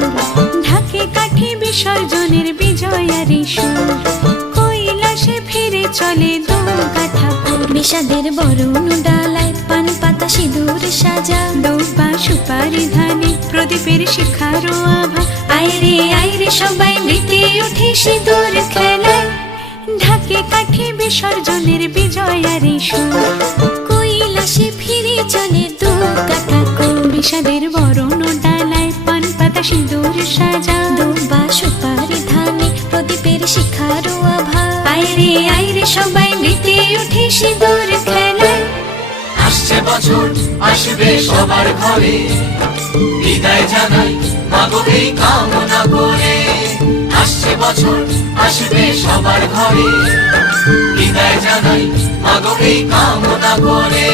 সুর, ঢাকে কাঠে বিসর্জনের বিজয়ারি সুর, কৈলাসে ফিরে চলে দোগাঠা ফুল। বিষাদের বরণ ডালায় পান পাতা সিঁদুর সাজা, দৌপা সুপারি ধানে প্রদীপের শিখারো আভা। আইরে সবাই মেতে উঠে সিঁদুর খেলায়, ঢাকে কাঠে বিসর্জনের বিজয়ারি সুর, কৈলাসে ফিরে চলে দোগাঠা ফুল। বিষাদের বরণ ডালায় পান পাতা সিঁদুর সাজা, দৌপা সুপারি ধানে প্রদীপের শিখারো আভা। আইরে সবাই মেতে উঠে সিঁদুর খেলায়। আসছে বছর আসবে সবার ঘরে, বিদায় জানাই মাগো এই কামনা করে। আসছে বছর আসবে সবার ঘরে, বিদায় জানাই মাগো এই কামনা করে।